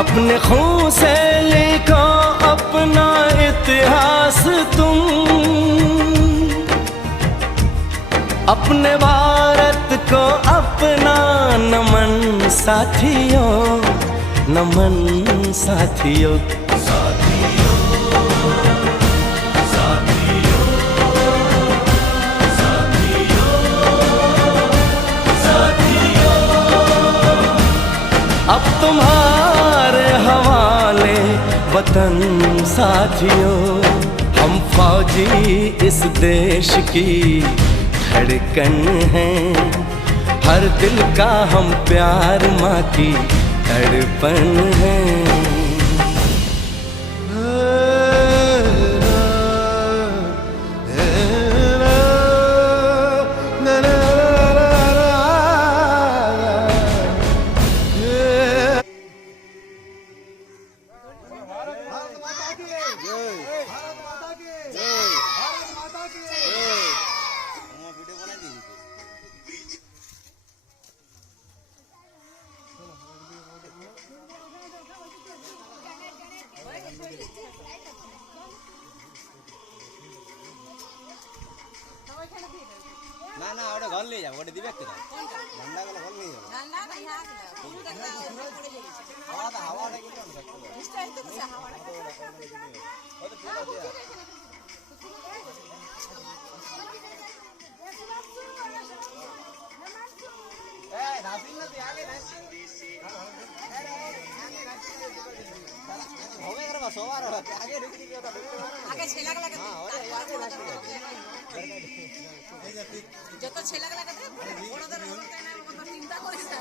अपने खून से लिखो अपना इतिहास तुम, अपने भारत को अपना नमन साथियों, नमन साथियों। अब तुम्हारे हवाले वतन साथियों, हम फौजी इस देश की धड़कन हैं, हर दिल का हम प्यार माँ की तड़पन है। না না ওটা ঘর নিয়ে যাবো, ওটা দিবে একটা ঠান্ডা গেলে ঘর নিয়ে যাবো। হাওয়াটা কিন্তু যত ছেলেগুলা চিন্তা করিস না,